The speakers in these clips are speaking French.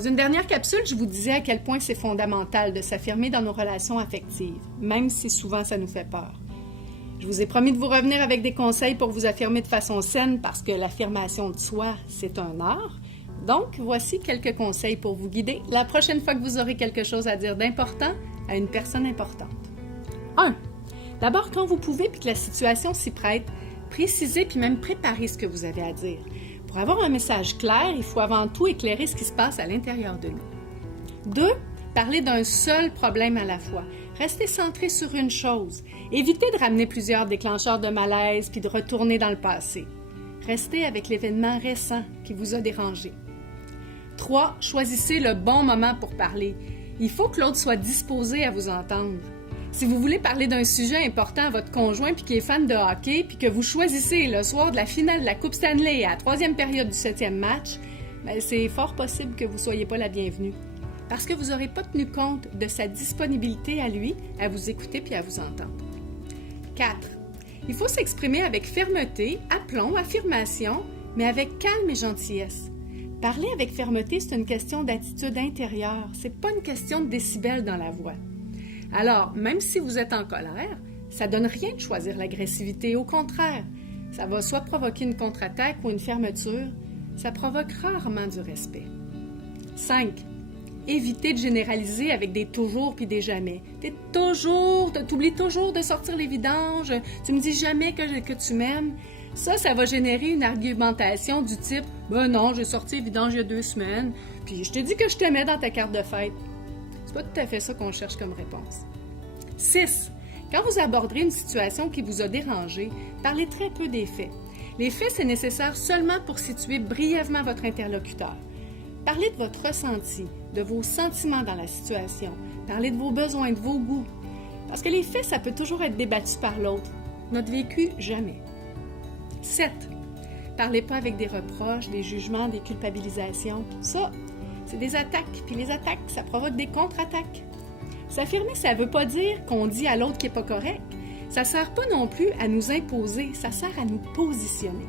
Dans une dernière capsule, je vous disais à quel point c'est fondamental de s'affirmer dans nos relations affectives, même si souvent ça nous fait peur. Je vous ai promis de vous revenir avec des conseils pour vous affirmer de façon saine parce que l'affirmation de soi, c'est un art. Donc, voici quelques conseils pour vous guider la prochaine fois que vous aurez quelque chose à dire d'important à une personne importante. 1. D'abord, quand vous pouvez puis que la situation s'y prête, précisez puis même préparez ce que vous avez à dire. Pour avoir un message clair, il faut avant tout éclairer ce qui se passe à l'intérieur de nous. 2. Parlez d'un seul problème à la fois. Restez centré sur une chose. Évitez de ramener plusieurs déclencheurs de malaise puis de retourner dans le passé. Restez avec l'événement récent qui vous a dérangé. 3. Choisissez le bon moment pour parler. Il faut que l'autre soit disposé à vous entendre. Si vous voulez parler d'un sujet important à votre conjoint puis qui est fan de hockey puis que vous choisissez le soir de la finale de la Coupe Stanley à la 3e période du 7e match, c'est fort possible que vous ne soyez pas la bienvenue. Parce que vous n'aurez pas tenu compte de sa disponibilité à lui, à vous écouter puis à vous entendre. 4. Il faut s'exprimer avec fermeté, aplomb, affirmation, mais avec calme et gentillesse. Parler avec fermeté, c'est une question d'attitude intérieure. C'est pas une question de décibels dans la voix. Alors, même si vous êtes en colère, ça donne rien de choisir l'agressivité. Au contraire, ça va soit provoquer une contre-attaque ou une fermeture. Ça provoque rarement du respect. 5. Évitez de généraliser avec des toujours puis des jamais. T'oublies toujours de sortir les vidanges. Tu me dis jamais que tu m'aimes. Ça va générer une argumentation du type « Ben non, j'ai sorti les vidanges il y a 2 semaines, puis je t'ai dit que je t'aimais dans ta carte de fête. » C'est pas tout à fait ça qu'on cherche comme réponse. 6. Quand vous aborderez une situation qui vous a dérangé, parlez très peu des faits. Les faits, c'est nécessaire seulement pour situer brièvement votre interlocuteur. Parlez de votre ressenti, de vos sentiments dans la situation. Parlez de vos besoins, de vos goûts. Parce que les faits, ça peut toujours être débattu par l'autre. Notre vécu, jamais. 7. Parlez pas avec des reproches, des jugements, des culpabilisations. Ça, c'est des attaques. Puis les attaques, ça provoque des contre-attaques. S'affirmer, ça veut pas dire qu'on dit à l'autre qui est pas correct. Ça sert pas non plus à nous imposer, ça sert à nous positionner.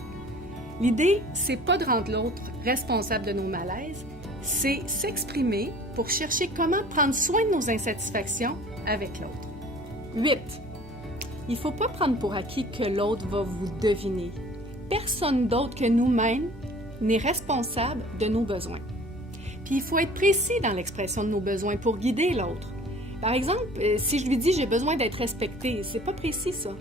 L'idée, c'est pas de rendre l'autre responsable de nos malaises, c'est s'exprimer pour chercher comment prendre soin de nos insatisfactions avec l'autre. 8. Il ne faut pas prendre pour acquis que l'autre va vous deviner. Personne d'autre que nous-mêmes n'est responsable de nos besoins. Puis il faut être précis dans l'expression de nos besoins pour guider l'autre. Par exemple, si je lui dis « j'ai besoin d'être respecté », c'est pas précis ça.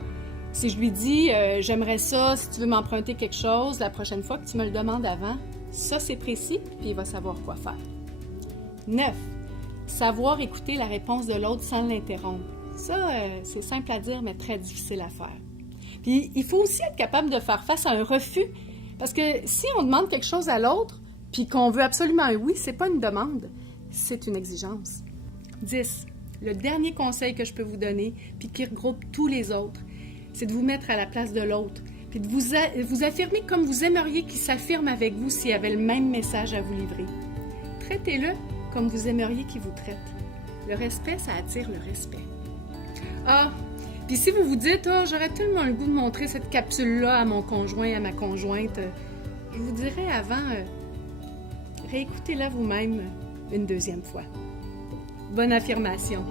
Si je lui dis « j'aimerais ça, si tu veux m'emprunter quelque chose, la prochaine fois que tu me le demandes avant », ça c'est précis, puis il va savoir quoi faire. 9. Savoir écouter la réponse de l'autre sans l'interrompre. Ça, c'est simple à dire, mais très difficile à faire. Puis il faut aussi être capable de faire face à un refus, parce que si on demande quelque chose à l'autre, puis qu'on veut absolument un oui, c'est pas une demande, c'est une exigence. 10. Le dernier conseil que je peux vous donner, puis qui regroupe tous les autres, c'est de vous mettre à la place de l'autre, puis de vous affirmer comme vous aimeriez qu'il s'affirme avec vous s'il avait le même message à vous livrer. Traitez-le comme vous aimeriez qu'il vous traite. Le respect, ça attire le respect. Ah, puis si vous vous dites « Ah, j'aurais tellement le goût de montrer cette capsule-là à mon conjoint, à ma conjointe », je vous dirais avant, réécoutez-la vous-même une 2e fois. Bonne affirmation!